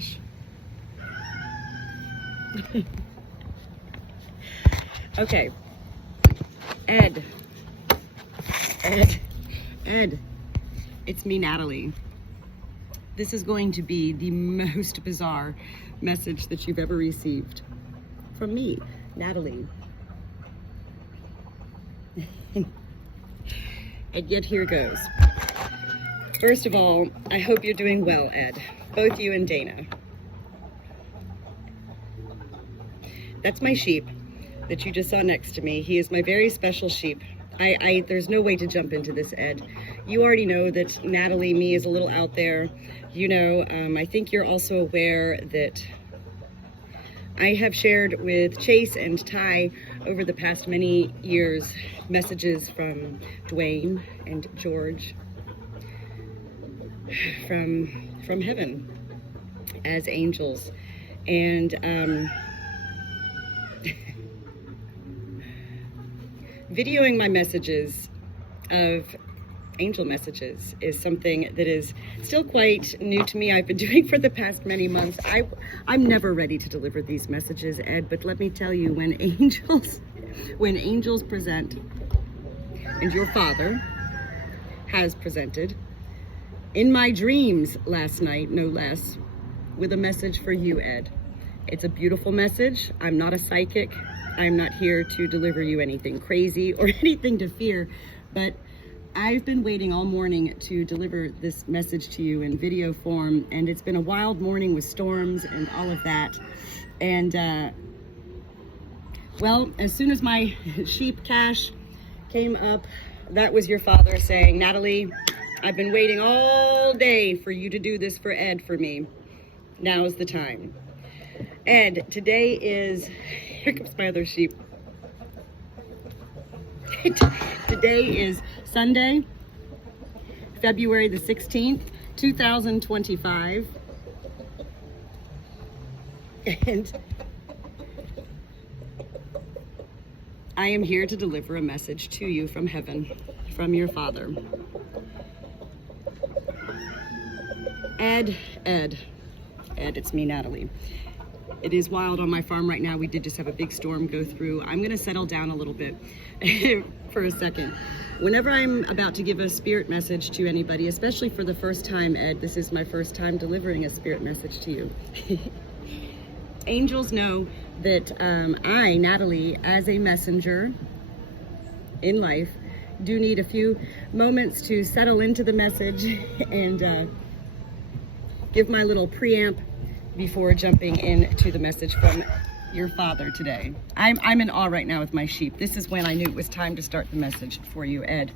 gosh. Okay. Ed. It's me, Natalie. This is going to be the most bizarre message that you've ever received from me, Natalie. And yet here goes. First of all, I hope you're doing well, Ed. Both you and Dana. That's my sheep that you just saw next to me. He is my very special sheep. There's no way to jump into this, Ed. You already know that Natalie, me, is a little out there. You know, I think you're also aware that I have shared with Chase and Ty over the past many years messages from Dwayne and George from heaven as angels. And videoing my messages of angel messages is something that is still quite new to me. I've been doing for the past many months. I'm never ready to deliver these messages, Ed, but let me tell you, when angels present, and your father has presented in my dreams last night, no less, with a message for you, Ed. It's a beautiful message. I'm not a psychic. I'm not here to deliver you anything crazy or anything to fear, but I've been waiting all morning to deliver this message to you in video form, and it's been a wild morning with storms and all of that. And well, as soon as my sheep cache came up, that was your father saying, Natalie, I've been waiting all day for you to do this for Ed for me. Now's the time. Ed, today is, here comes my other sheep. Today is Sunday, February the 16th, 2025. And I am here to deliver a message to you from heaven, from your father. Ed, it's me, Natalie. It is wild on my farm right now. We did just have a big storm go through. I'm gonna settle down a little bit for a second. Whenever I'm about to give a spirit message to anybody, especially for the first time, Ed, this is my first time delivering a spirit message to you. Angels know that I, Natalie, as a messenger in life, do need a few moments to settle into the message and give my little preamp before jumping into the message from your father today. I'm in awe right now with my sheep. This is when I knew it was time to start the message for you, Ed.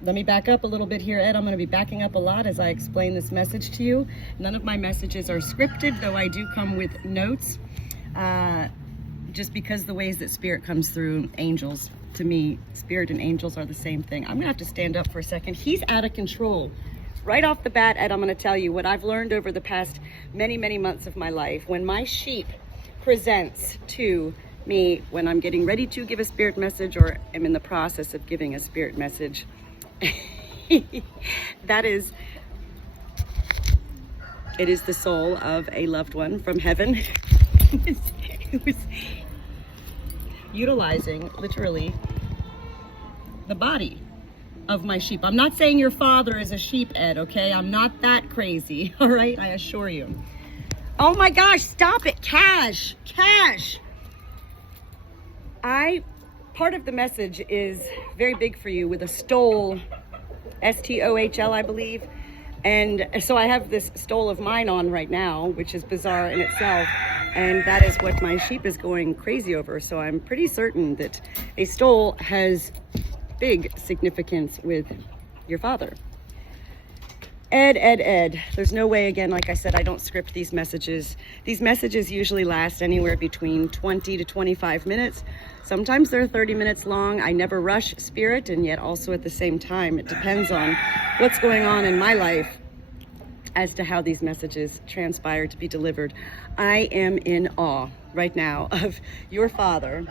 Let me back up a little bit here, Ed. I'm going to be backing up a lot as I explain this message to you. None of my messages are scripted, though I do come with notes. Just because the ways that spirit comes through angels, to me, spirit and angels are the same thing. I'm going to have to stand up for a second. He's out of control. Right off the bat, Ed, I'm going to tell you what I've learned over the past many, many months of my life. When my sheep presents to me when I'm getting ready to give a spirit message or am in the process of giving a spirit message, it is the soul of a loved one from heaven who is utilizing, literally, the body of my sheep. I'm not saying your father is a sheep, Ed, okay? I'm not that crazy, all right? I assure you. Oh my gosh, stop it, Cash. Part of the message is very big for you with a stole, S-T-O-H-L, I believe. And so I have this stole of mine on right now, which is bizarre in itself. And that is what my sheep is going crazy over. So I'm pretty certain that a stole has big significance with your father. Ed, there's no way, again, like I said, I don't script these messages. These messages usually last anywhere between 20 to 25 minutes. Sometimes they're 30 minutes long. I never rush spirit, and yet also at the same time, it depends on what's going on in my life as to how these messages transpire to be delivered. I am in awe right now of your father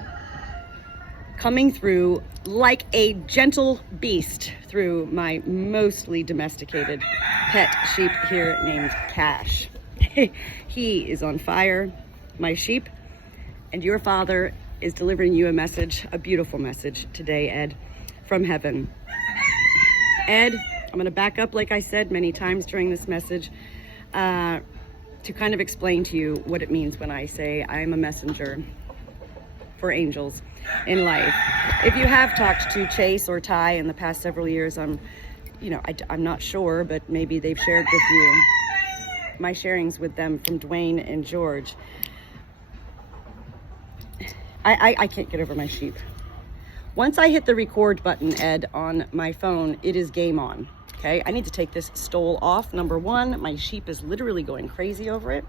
coming through like a gentle beast through my mostly domesticated pet sheep here named Cash. He is on fire, my sheep, and your father is delivering you a message, a beautiful message today, Ed, from heaven. Ed, I'm going to back up, like I said many times during this message, to kind of explain to you what it means when I say I'm a messenger for angels in life. If you have talked to Chase or Ty in the past several years, I'm not sure, but maybe they've shared with you my sharings with them from Dwayne and George. I can't get over my sheep. Once I hit the record button, Ed, on my phone, it is game on. Okay, I need to take this stole off. Number one, my sheep is literally going crazy over it.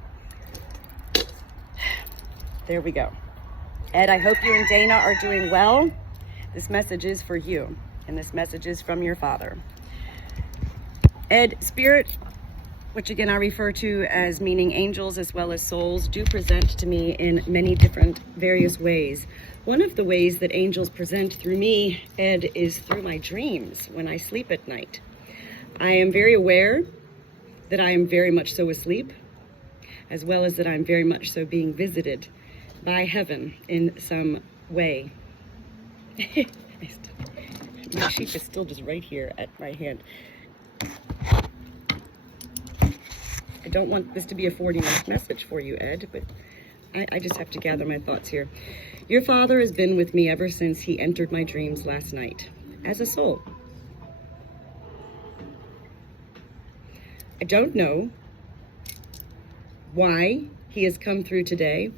There we go. Ed, I hope you and Dana are doing well. This message is for you, and this message is from your father. Ed, spirit, which again I refer to as meaning angels as well as souls, do present to me in many different various ways. One of the ways that angels present through me, Ed, is through my dreams when I sleep at night. I am very aware that I am very much so asleep, as well as that I'm very much so being visited by heaven in some way. My sheep is still just right here at my hand. I don't want this to be a 40-minute message for you, Ed, but I just have to gather my thoughts here. Your father has been with me ever since he entered my dreams last night, as a soul. I don't know why he has come through today.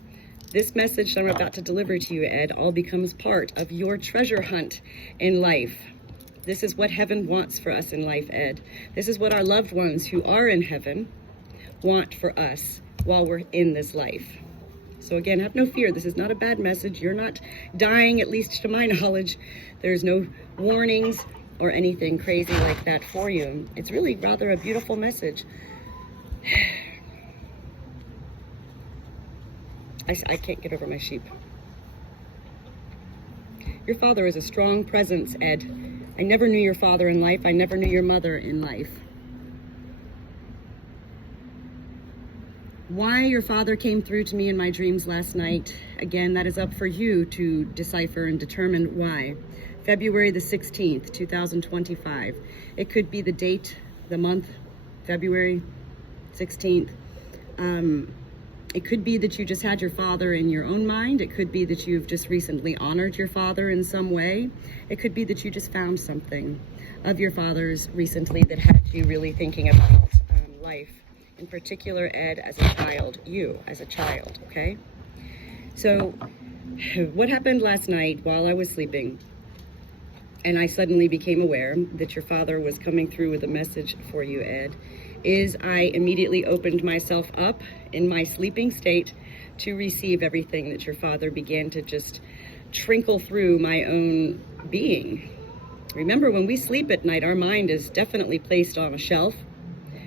This message that I'm about to deliver to you, Ed, all becomes part of your treasure hunt in life. This is what heaven wants for us in life, Ed. This is what our loved ones who are in heaven want for us while we're in this life. So again, have no fear. This is not a bad message. You're not dying, at least to my knowledge. There's no warnings or anything crazy like that for you. It's really rather a beautiful message. I can't get over my sheep. Your father is a strong presence, Ed. I never knew your father in life. I never knew your mother in life. Why your father came through to me in my dreams last night, again, that is up for you to decipher and determine why. February the 16th, 2025. It could be the date, the month, February 16th. It could be that you just had your father in your own mind. It could be that you've just recently honored your father in some way. It could be that you just found something of your father's recently that had you really thinking about life. In particular, Ed, as a child, you as a child, okay? So what happened last night while I was sleeping, and I suddenly became aware that your father was coming through with a message for you, Ed, is I immediately opened myself up in my sleeping state to receive everything that your father began to just trickle through my own being. Remember, when we sleep at night, our mind is definitely placed on a shelf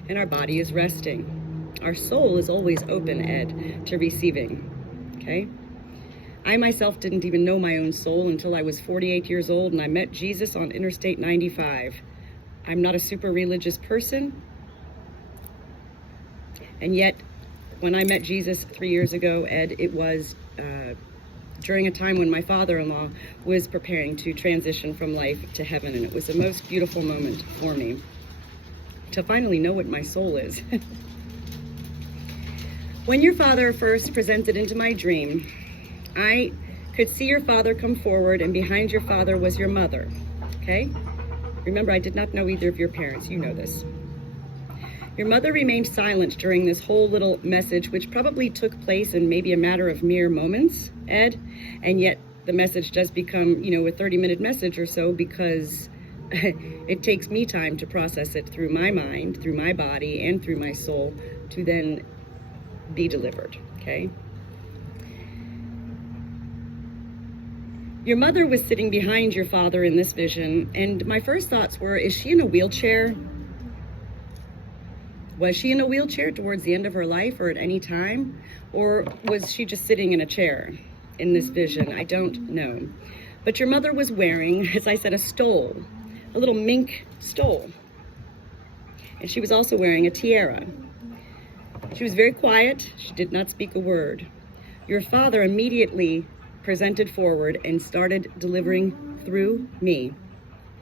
and our body is resting. Our soul is always open, Ed, to receiving, okay? I myself didn't even know my own soul until I was 48 years old and I met Jesus on Interstate 95. I'm not a super religious person, and yet when I met Jesus 3 years ago, Ed, it was during a time when my father-in-law was preparing to transition from life to heaven, and it was the most beautiful moment for me to finally know what my soul is. When your father first presented into my dream, I could see your father come forward, and behind your father was your mother, okay? Remember, I did not know either of your parents. You know this. Your mother remained silent during this whole little message, which probably took place in maybe a matter of mere moments, Ed, and yet the message does become, a 30-minute message or so, because it takes me time to process it through my mind, through my body, and through my soul to then be delivered, okay? Your mother was sitting behind your father in this vision, and my first thoughts were, is she in a wheelchair? Was she in a wheelchair towards the end of her life or at any time? Or was she just sitting in a chair in this vision? I don't know. But your mother was wearing, as I said, a stole, a little mink stole. And she was also wearing a tiara. She was very quiet. She did not speak a word. Your father immediately presented forward and started delivering through me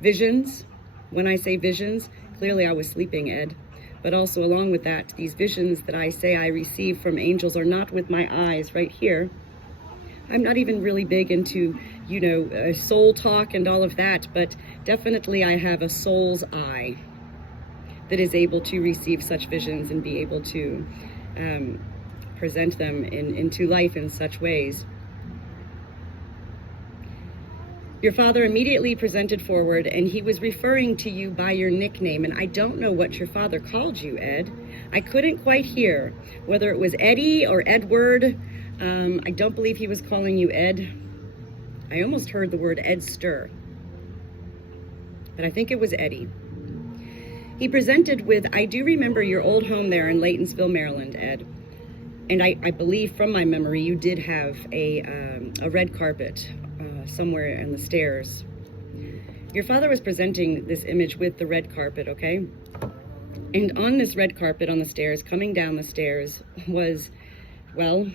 visions. When I say visions, clearly I was sleeping, Ed. But also along with that, these visions that I say I receive from angels are not with my eyes right here. I'm not even really big into, soul talk and all of that, but definitely I have a soul's eye that is able to receive such visions and be able to present them into life in such ways. Your father immediately presented forward, and he was referring to you by your nickname, and I don't know what your father called you, Ed. I couldn't quite hear whether it was Eddie or Edward. I don't believe he was calling you Ed. I almost heard the word Edster, but I think it was Eddie. He presented with, I do remember your old home there in Laytonsville, Maryland, Ed. And I believe from my memory you did have a red carpet somewhere in the stairs. Your father was presenting this image with the red carpet, okay? And on this red carpet on the stairs, coming down the stairs, was, well,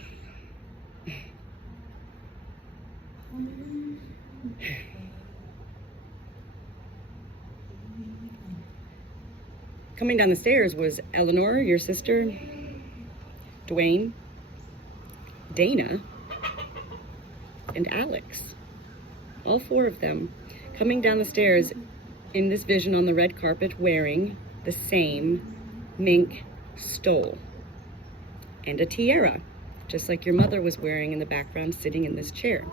coming down the stairs was Eleanor, your sister, Dwayne, Dana, and Alex. All four of them coming down the stairs in this vision on the red carpet wearing the same mink stole and a tiara, just like your mother was wearing in the background sitting in this chair.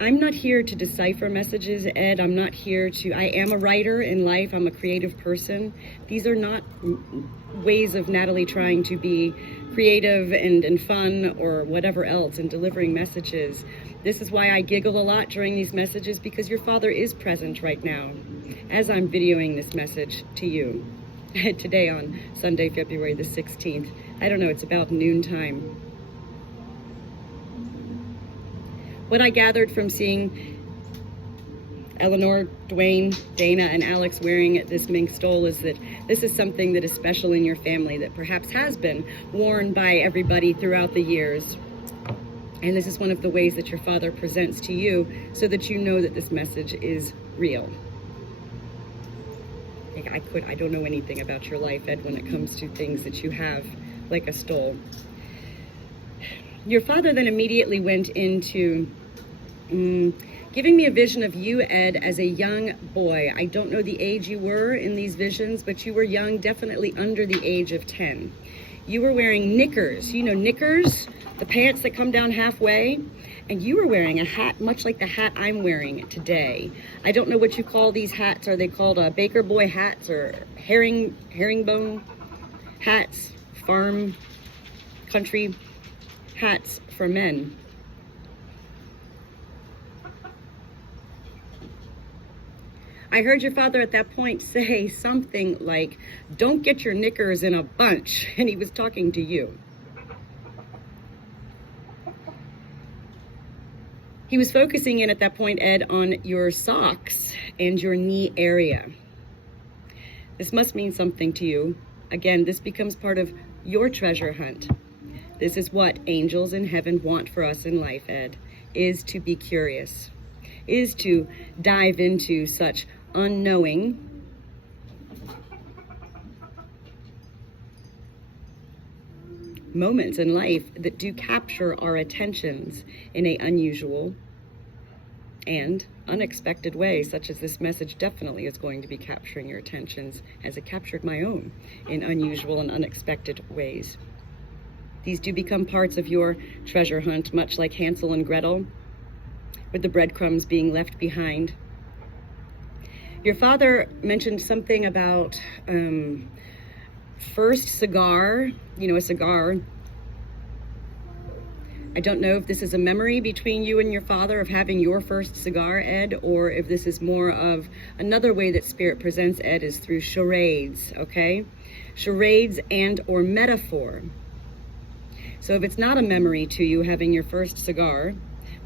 I'm not here to decipher messages, Ed. I'm not here to, I am a writer in life. I'm a creative person. These are not ways of Natalie trying to be creative and fun or whatever else and delivering messages. This is why I giggle a lot during these messages, because your father is present right now as I'm videoing this message to you today on Sunday, February the 16th. I don't know, it's about noontime. What I gathered from seeing Eleanor, Dwayne, Dana, and Alex wearing this mink stole is that this is something that is special in your family that perhaps has been worn by everybody throughout the years. And this is one of the ways that your father presents to you so that you know that this message is real. I don't know anything about your life, Ed, when it comes to things that you have, like a stole. Your father then immediately went into giving me a vision of you, Ed, as a young boy. I don't know the age you were in these visions, but you were young, definitely under the age of 10. You were wearing knickers. You know knickers? The pants that come down halfway? And you were wearing a hat, much like the hat I'm wearing today. I don't know what you call these hats. Are they called Baker Boy hats or herringbone hats? Farm, country hats for men. I heard your father at that point say something like, "Don't get your knickers in a bunch," and he was talking to you. He was focusing in at that point, Ed, on your socks and your knee area. This must mean something to you. Again, this becomes part of your treasure hunt. This is what angels in heaven want for us in life, Ed, is to be curious, is to dive into such unknowing moments in life that do capture our attentions in an unusual and unexpected way, such as this message definitely is going to be capturing your attentions, as it captured my own in unusual and unexpected ways. These do become parts of your treasure hunt, much like Hansel and Gretel, with the breadcrumbs being left behind. Your father mentioned something about first cigar, a cigar. I don't know if this is a memory between you and your father of having your first cigar, Ed, or if this is more of another way that Spirit presents, Ed, is through charades, okay? Charades and or metaphor. So if it's not a memory to you having your first cigar,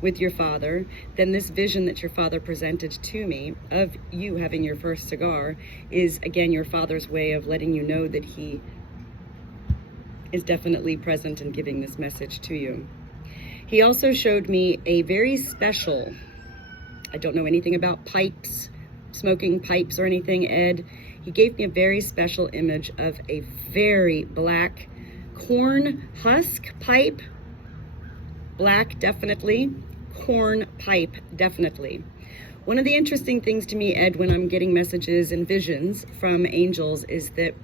with your father, then this vision that your father presented to me of you having your first cigar is, again, your father's way of letting you know that he is definitely present and giving this message to you. He also showed me a very special, I don't know anything about pipes, smoking pipes or anything, Ed. He gave me a very special image of a very black corn husk pipe. Black, definitely. Corn pipe, definitely. One of the interesting things to me, Ed, when I'm getting messages and visions from angels is that,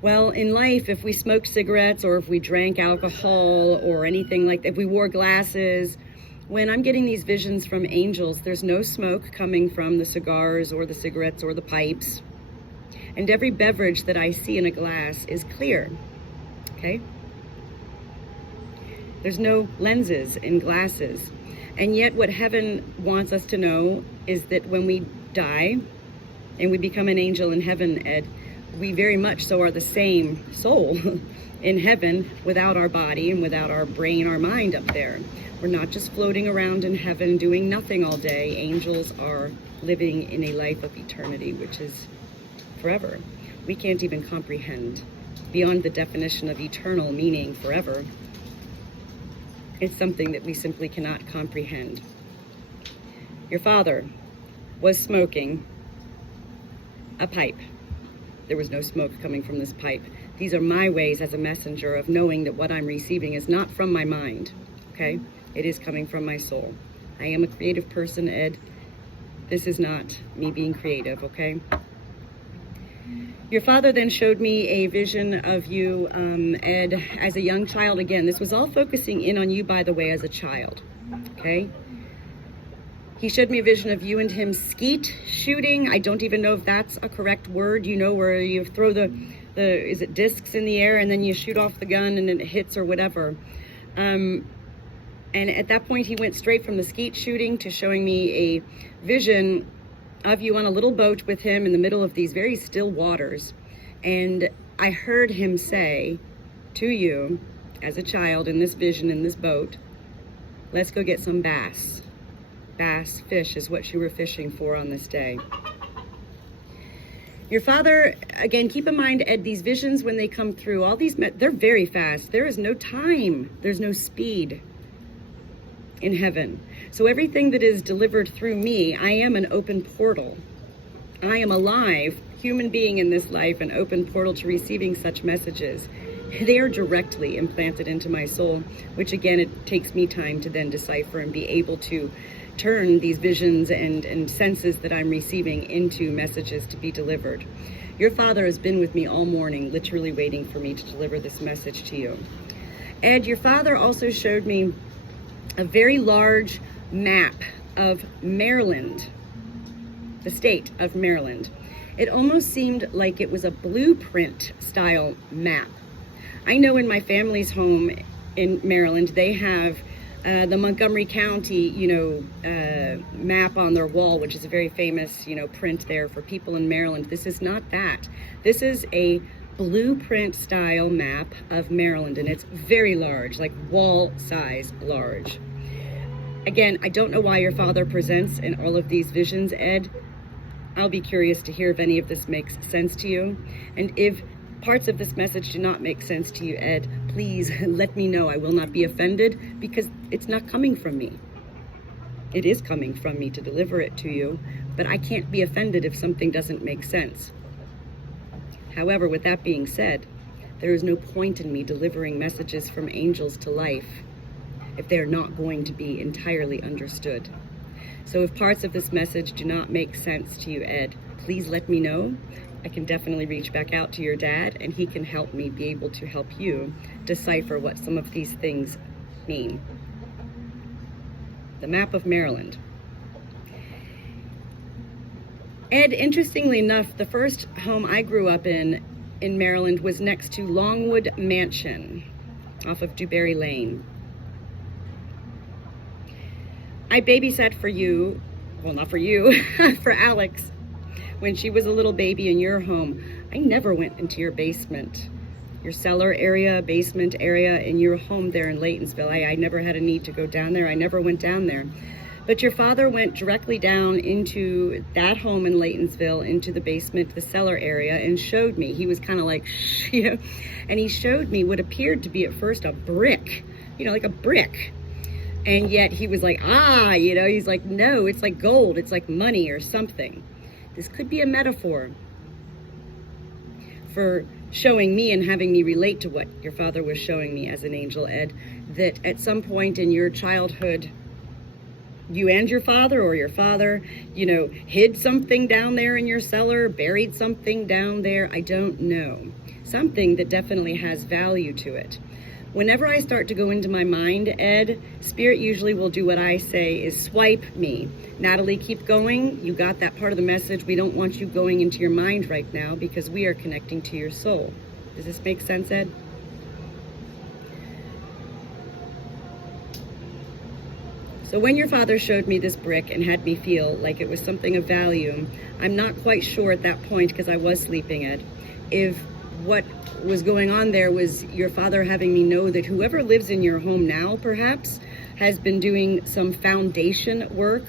well, in life, if we smoked cigarettes or if we drank alcohol or anything like that, if we wore glasses, when I'm getting these visions from angels, there's no smoke coming from the cigars or the cigarettes or the pipes. And every beverage that I see in a glass is clear, okay? There's no lenses in glasses. And yet what heaven wants us to know is that when we die and we become an angel in heaven, Ed, we very much so are the same soul in heaven without our body and without our brain, our mind up there. We're not just floating around in heaven doing nothing all day. Angels are living in a life of eternity, which is forever. We can't even comprehend beyond the definition of eternal, meaning forever. It's something that we simply cannot comprehend. Your father was smoking a pipe. There was no smoke coming from this pipe. These are my ways as a messenger of knowing that what I'm receiving is not from my mind, okay? It is coming from my soul. I am a creative person, Ed. This is not me being creative, okay? Your father then showed me a vision of you, Ed, as a young child. Again, this was all focusing in on you, by the way, as a child, okay? He showed me a vision of you and him skeet shooting. I don't even know if that's a correct word, you know, where you throw the is it discs in the air and then you shoot off the gun and then it hits or whatever. And at that point, he went straight from the skeet shooting to showing me a vision of you on a little boat with him in the middle of these very still waters. And I heard him say to you, as a child in this vision, in this boat, let's go get some bass. Bass fish is what you were fishing for on this day. Your father, again, keep in mind, Ed, these visions, when they come through, all these, they're very fast. There is no time. There's no speed in heaven. So everything that is delivered through me, I am an open portal. I am a live human being in this life, an open portal to receiving such messages. They are directly implanted into my soul, which again, it takes me time to then decipher and be able to turn these visions and senses that I'm receiving into messages to be delivered. Your father has been with me all morning, literally waiting for me to deliver this message to you. Ed, your father also showed me a very large map of Maryland, the state of Maryland. It almost seemed like it was a blueprint style map. I know in my family's home in Maryland, they have the Montgomery County, map on their wall, which is a very famous, print there for people in Maryland. This is not that. This is a blueprint style map of Maryland, and it's very large, like wall size large. Again, I don't know why your father presents in all of these visions, Ed. I'll be curious to hear if any of this makes sense to you. And if parts of this message do not make sense to you, Ed, please let me know. I will not be offended because it's not coming from me. It is coming from me to deliver it to you, but I can't be offended if something doesn't make sense. However, with that being said, there is no point in me delivering messages from angels to life if they're not going to be entirely understood. So if parts of this message do not make sense to you, Ed, please let me know. I can definitely reach back out to your dad, and he can help me be able to help you decipher what some of these things mean. The map of Maryland. Ed, interestingly enough, the first home I grew up in Maryland was next to Longwood Mansion off of Dewberry Lane. I babysat for you, well, not for you, for Alex, when she was a little baby in your home. I never went into your basement. your cellar area, basement area in your home there in Laytonsville. I never had a need to go down there. I never went down there. But your father went directly down into that home in Laytonsville, into the basement, the cellar area, and showed me. He was kind of like, you know, and he showed me what appeared to be at first a brick, you know, like a brick. And yet he was like, you know, he's like, no, it's like gold. It's like money or something. This could be a metaphor for showing me and having me relate to what your father was showing me as an angel, Ed, that at some point in your childhood, you and your father, or your father, you know, hid something down there in your cellar, buried something down there. I don't know. Something that definitely has value to it. Whenever I start to go into my mind, Ed, Spirit usually will do what I say, is swipe me. Natalie, keep going. You got that part of the message. We don't want you going into your mind right now because we are connecting to your soul. Does this make sense, Ed? So when your father showed me this brick and had me feel like it was something of value, I'm not quite sure at that point, because I was sleeping, Ed, if what was going on there was your father having me know that whoever lives in your home now, perhaps, has been doing some foundation work.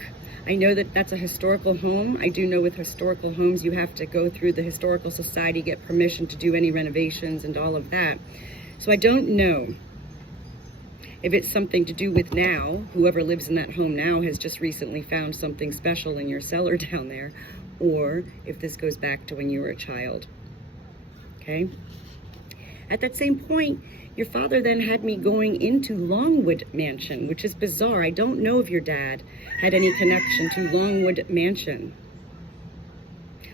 I know that that's a historical home. I do know with historical homes, you have to go through the Historical Society, get permission to do any renovations and all of that. So I don't know if it's something to do with now, whoever lives in that home now has just recently found something special in your cellar down there, or if this goes back to when you were a child. Okay? At that same point, your father then had me going into Longwood Mansion, which is bizarre. I don't know if your dad had any connection to Longwood Mansion,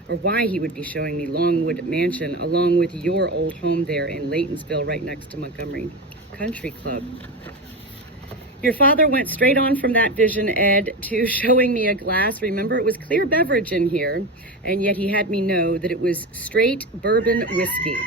or why he would be showing me Longwood Mansion along with your old home there in Laytonsville, right next to Montgomery Country Club. Your father went straight on from that vision, Ed, to showing me a glass. Remember, it was clear beverage in here, and yet he had me know that it was straight bourbon whiskey.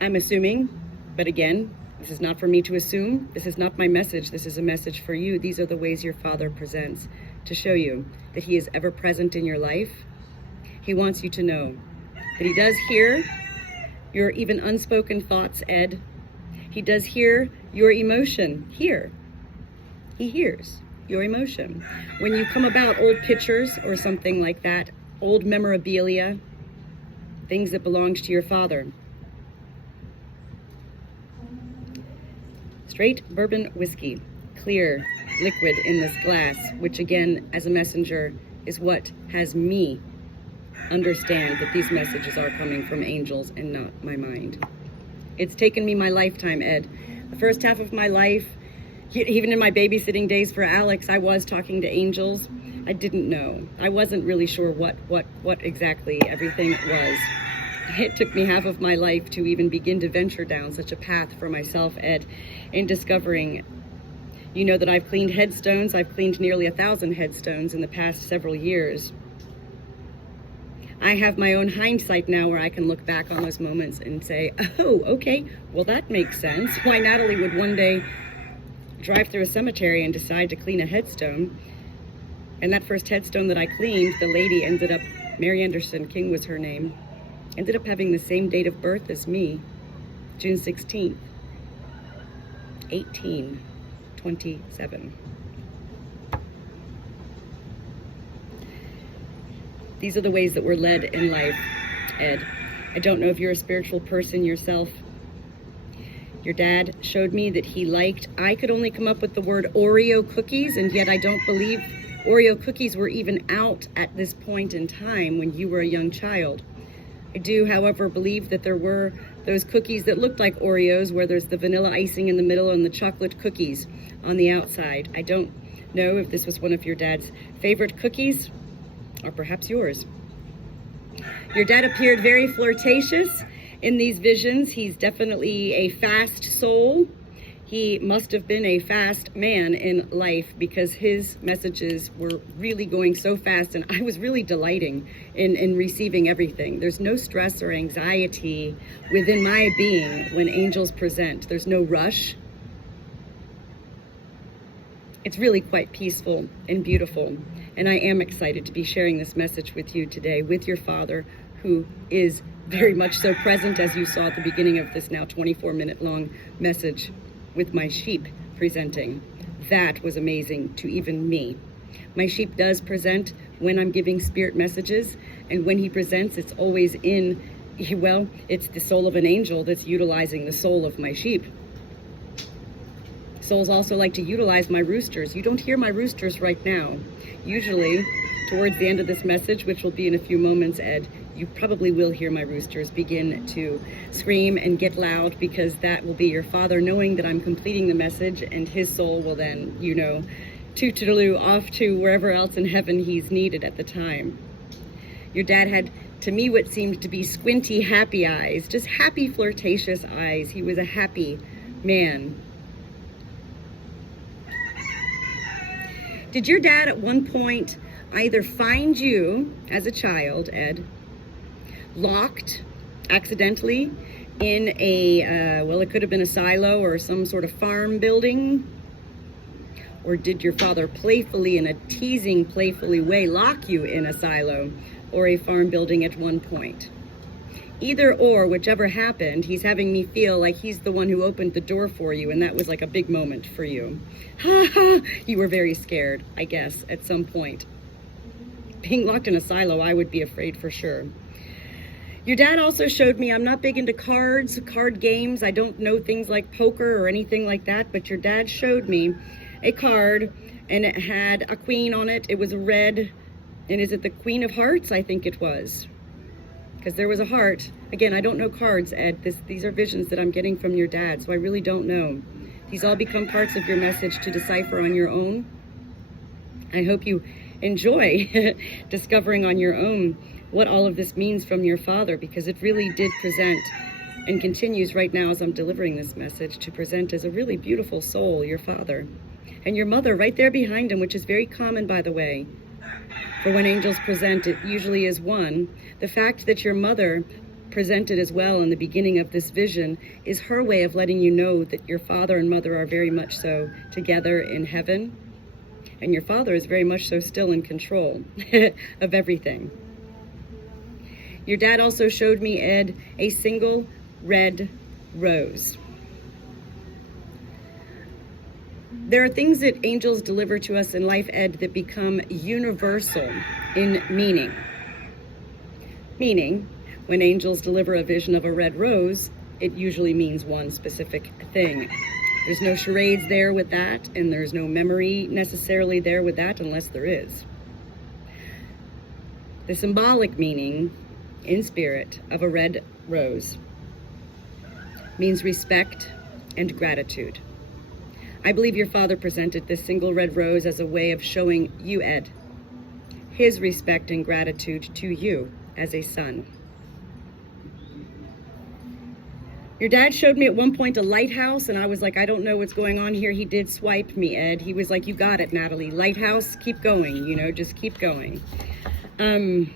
I'm assuming, but again, this is not for me to assume. This is not my message. This is a message for you. These are the ways your father presents to show you that he is ever present in your life. He wants you to know that he does hear your even unspoken thoughts, Ed. He does hear your emotion here. He hears your emotion. When you come about old pictures or something like that, old memorabilia, things that belonged to your father. Straight bourbon whiskey, clear liquid in this glass, which again, as a messenger, is what has me understand that these messages are coming from angels and not my mind. It's taken me my lifetime, Ed. The first half of my life, even in my babysitting days for Alex, I was talking to angels. I didn't know. I wasn't really sure what exactly everything was. It took me half of my life to even begin to venture down such a path for myself, Ed, in discovering. You know that I've cleaned headstones. I've cleaned nearly 1,000 headstones in the past several years. I have my own hindsight now where I can look back on those moments and say, oh, okay, well, that makes sense. Why Natalie would one day drive through a cemetery and decide to clean a headstone. And that first headstone that I cleaned, the lady ended up, Mary Anderson King was her name, ended up having the same date of birth as me, June 16th, 1827. These are the ways that we're led in life, Ed. I don't know if you're a spiritual person yourself. Your dad showed me that he liked, I could only come up with the word Oreo cookies, and yet I don't believe Oreo cookies were even out at this point in time when you were a young child. I do, however, believe that there were those cookies that looked like Oreos, where there's the vanilla icing in the middle and the chocolate cookies on the outside. I don't know if this was one of your dad's favorite cookies, or perhaps yours. Your dad appeared very flirtatious in these visions. He's definitely a fast soul. He must have been a fast man in life because his messages were really going so fast, and I was really delighting in receiving everything. There's no stress or anxiety within my being when angels present. There's no rush. It's really quite peaceful and beautiful. And I am excited to be sharing this message with you today, with your father, who is very much so present, as you saw at the beginning of this now 24-minute long message with my sheep presenting. That was amazing to even me. My sheep does present when I'm giving spirit messages, and when he presents, it's always in, well, it's the soul of an angel that's utilizing the soul of my sheep. Souls also like to utilize my roosters. You don't hear my roosters right now. Usually, towards the end of this message, which will be in a few moments, Ed, you probably will hear my roosters begin to scream and get loud, because that will be your Father knowing that I'm completing the message, and his soul will then, you know, toot-toodaloo off to wherever else in heaven he's needed at the time. Your dad had, to me, what seemed to be squinty, happy eyes, just happy, flirtatious eyes. He was a happy man. Did your dad at one point either find you as a child, Ed, locked accidentally in a, well, it could have been a silo or some sort of farm building? Or did your father playfully, in a teasing, playfully way, lock you in a silo or a farm building at one point? Either or, whichever happened, he's having me feel like he's the one who opened the door for you, and that was like a big moment for you. Ha ha! You were very scared, I guess, at some point. Being locked in a silo, I would be afraid for sure. Your dad also showed me, I'm not big into cards, card games. I don't know things like poker or anything like that, but your dad showed me a card, and it had a queen on it. It was red, and is it the Queen of Hearts? I think it was, because there was a heart. Again, I don't know cards, Ed. These are visions that I'm getting from your dad, so I really don't know. These all become parts of your message to decipher on your own. I hope you enjoy discovering on your own what all of this means from your father, because it really did present and continues right now as I'm delivering this message to present as a really beautiful soul, your father. And your mother right there behind him, which is very common, by the way. For when angels present, it usually is one. The fact that your mother presented as well in the beginning of this vision is her way of letting you know that your father and mother are very much so together in heaven. And your father is very much so still in control of everything. Your dad also showed me, Ed, a single red rose. There are things that angels deliver to us in life, Ed, that become universal in meaning. Meaning, when angels deliver a vision of a red rose, it usually means one specific thing. There's no charades there with that, and there's no memory necessarily there with that, unless there is. The symbolic meaning in spirit of a red rose means respect and gratitude. I believe your father presented this single red rose as a way of showing you, Ed, his respect and gratitude to you as a son. Your dad showed me at one point a lighthouse, and I was like, I don't know what's going on here. He did swipe me, Ed. He was like, you got it, Natalie. Lighthouse, keep going, you know, just keep going. And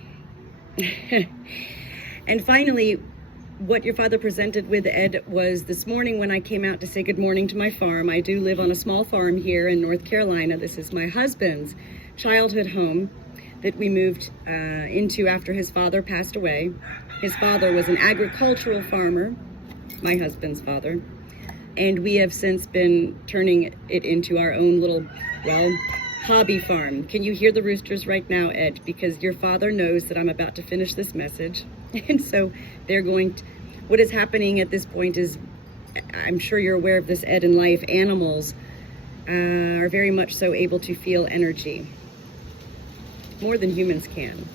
finally, what your father presented with, Ed, was this morning when I came out to say good morning to my farm. I do live on a small farm here in North Carolina. This is my husband's childhood home that we moved into after his father passed away. His father was an agricultural farmer, my husband's father, and we have since been turning it into our own little, well, hobby farm. Can you hear the roosters right now, Ed? Because your father knows that I'm about to finish this message. And so they're going to, what is happening at this point is, I'm sure you're aware of this, Ed, in life, animals are very much so able to feel energy, more than humans can.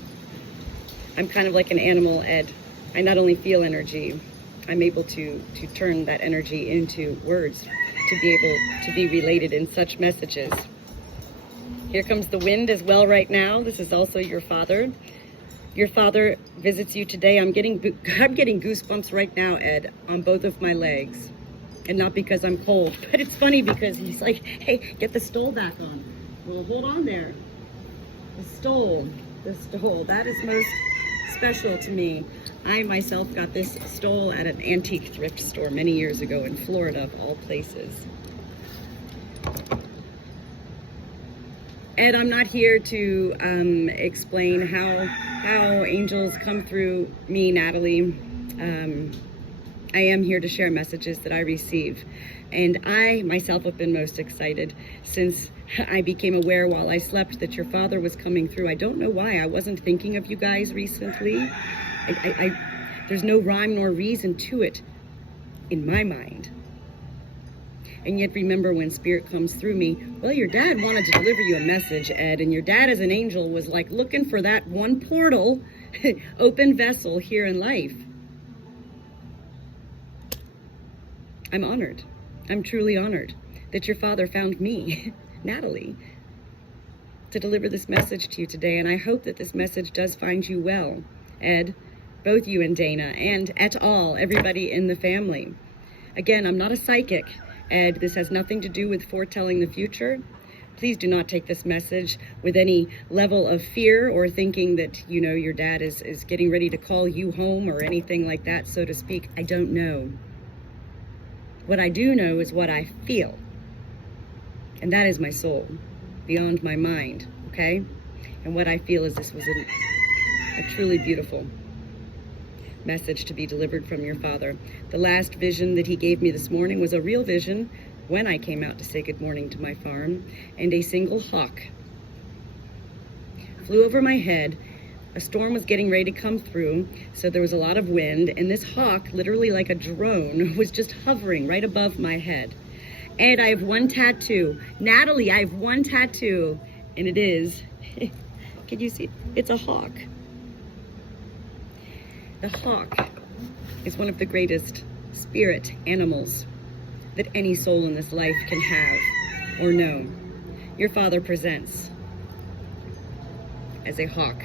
I'm kind of like an animal, Ed. I not only feel energy, I'm able to turn that energy into words, to be able to be related in such messages. Here comes the wind as well right now. This is also your father. Your father visits you today. I'm getting goosebumps right now, Ed, on both of my legs. And not because I'm cold, but it's funny because he's like, hey, get the stole back on. Well, hold on there. The stole, that is most special to me. I myself got this stole at an antique thrift store many years ago in Florida, of all places. Ed, I'm not here to explain how angels come through me, Natalie. I am here to share messages that I receive. And I myself have been most excited since I became aware while I slept that your father was coming through. I don't know why. I wasn't thinking of you guys recently. There's no rhyme nor reason to it in my mind. And yet remember when Spirit comes through me, well, your dad wanted to deliver you a message, Ed, and your dad as an angel was like looking for that one portal, open vessel here in life. I'm honored. I'm truly honored that your father found me, Natalie, to deliver this message to you today. And I hope that this message does find you well, Ed, both you and Dana, and et al., everybody in the family. Again, I'm not a psychic, Ed. This has nothing to do with foretelling the future. Please do not take this message with any level of fear or thinking that, you know, your dad is getting ready to call you home or anything like that, so to speak. I don't know. What I do know is what I feel. And that is my soul, beyond my mind, okay? And what I feel is this was a truly beautiful message to be delivered from your father. The last vision that he gave me this morning was a real vision when I came out to say good morning to my farm, and a single hawk flew over my head. A storm was getting ready to come through, so there was a lot of wind, and this hawk, literally like a drone, was just hovering right above my head. And I have one tattoo. Natalie, I have one tattoo, and it is, can you see? It's a hawk. The hawk is one of the greatest spirit animals that any soul in this life can have or know. Your father presents as a hawk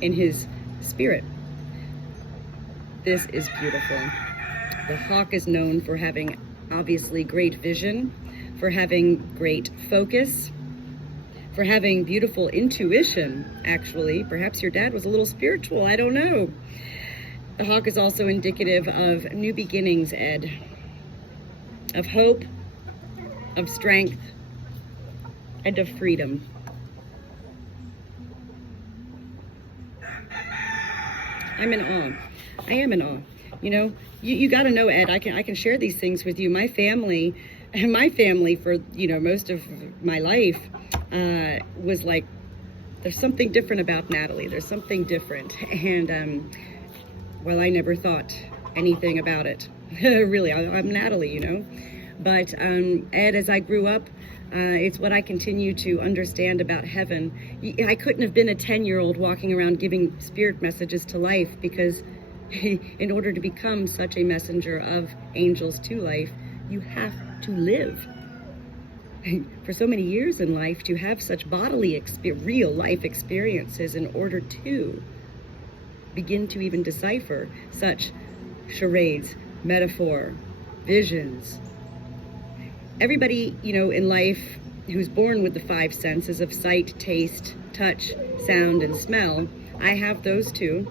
in his spirit. This is beautiful. The hawk is known for having obviously great vision, for having great focus, for having beautiful intuition, actually. Perhaps your dad was a little spiritual, I don't know. The hawk is also indicative of new beginnings, Ed, of hope, of strength, and of freedom. I'm in awe. I am in awe. You know, you got to know, Ed, I can share these things with you. My family for, you know, most of my life was like, there's something different about Natalie. There's something different. And, well, I never thought anything about it. Really, I'm Natalie, you know. But, Ed, as I grew up, it's what I continue to understand about heaven. I couldn't have been a 10-year-old walking around giving spirit messages to life, because in order to become such a messenger of angels to life, you have to live. For so many years in life, to have such bodily, real life experiences in order to begin to even decipher such charades, metaphor, visions. Everybody, you know, in life who's born with the five senses of sight, taste, touch, sound, and smell, I have those too.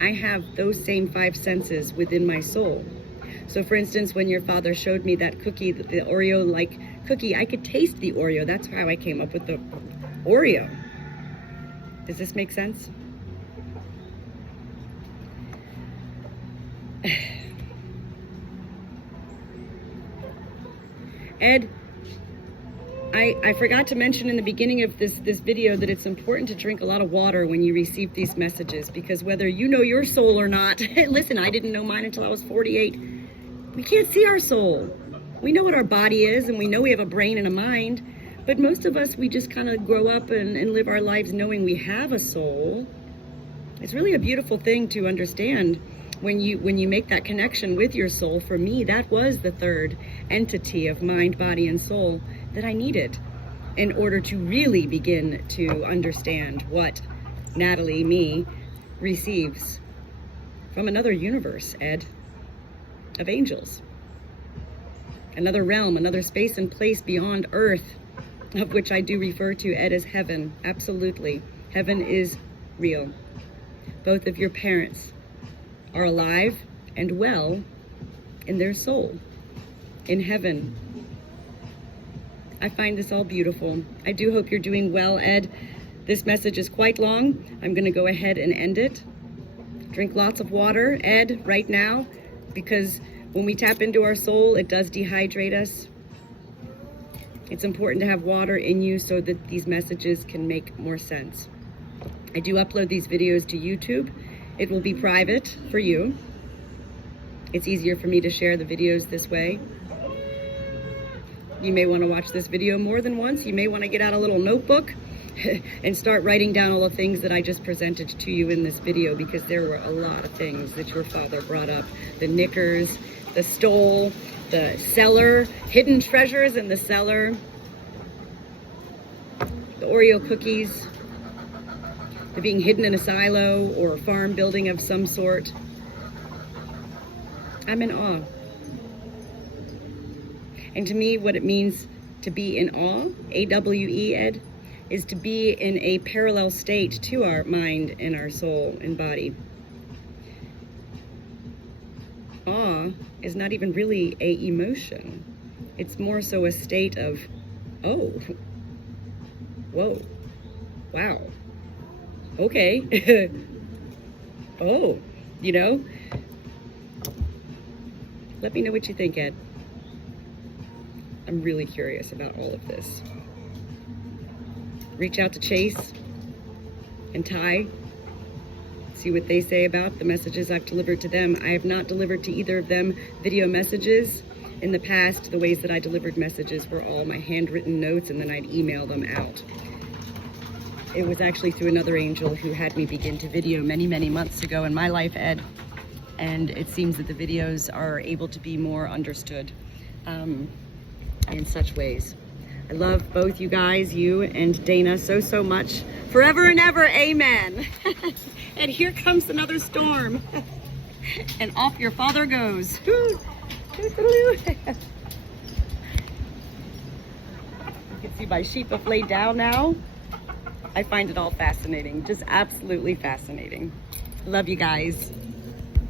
I have those same five senses within my soul. So for instance, when your father showed me that cookie, the Oreo-like cookie, I could taste the Oreo. That's how I came up with the Oreo. Does this make sense? Ed, I forgot to mention in the beginning of this video that it's important to drink a lot of water when you receive these messages, because whether you know your soul or not, listen, I didn't know mine until I was 48. We can't see our soul. We know what our body is, and we know we have a brain and a mind, but most of us, we just kind of grow up and live our lives knowing we have a soul. It's really a beautiful thing to understand when you make that connection with your soul. For me, that was the third entity of mind, body, and soul that I needed in order to really begin to understand what Natalie, me, receives from another universe, Ed, of angels. Another realm, another space and place beyond Earth, of which I do refer to, Ed, as heaven. Absolutely. Heaven is real. Both of your parents are alive and well in their soul, in heaven. I find this all beautiful. I do hope you're doing well, Ed. This message is quite long. I'm going to go ahead and end it. Drink lots of water, Ed, right now, because when we tap into our soul, it does dehydrate us. It's important to have water in you so that these messages can make more sense. I do upload these videos to YouTube. It will be private for you. It's easier for me to share the videos this way. You may want to watch this video more than once. You may want to get out a little notebook and start writing down all the things that I just presented to you in this video, because there were a lot of things that your father brought up. The knickers, the stole, the cellar, hidden treasures in the cellar, the Oreo cookies, the being hidden in a silo or a farm building of some sort. I'm in awe. And to me, what it means to be in awe, A-W-E, Ed, is to be in a parallel state to our mind and our soul and body. Awe is not even really a emotion. It's more so a state of, oh, whoa, wow, okay, oh, you know? Let me know what you think, Ed. I'm really curious about all of this. Reach out to Chase and Ty. See what they say about the messages I've delivered to them. I have not delivered to either of them video messages. In the past, the ways that I delivered messages were all my handwritten notes, and then I'd email them out. It was actually through another angel who had me begin to video many, many months ago in my life, Ed. And it seems that the videos are able to be more understood in such ways. I love both you guys, you and Dana, so, so much. Forever and ever, amen. And here comes another storm. And off your father goes. You can see my sheep have laid down now. I find it all fascinating, just absolutely fascinating. Love you guys.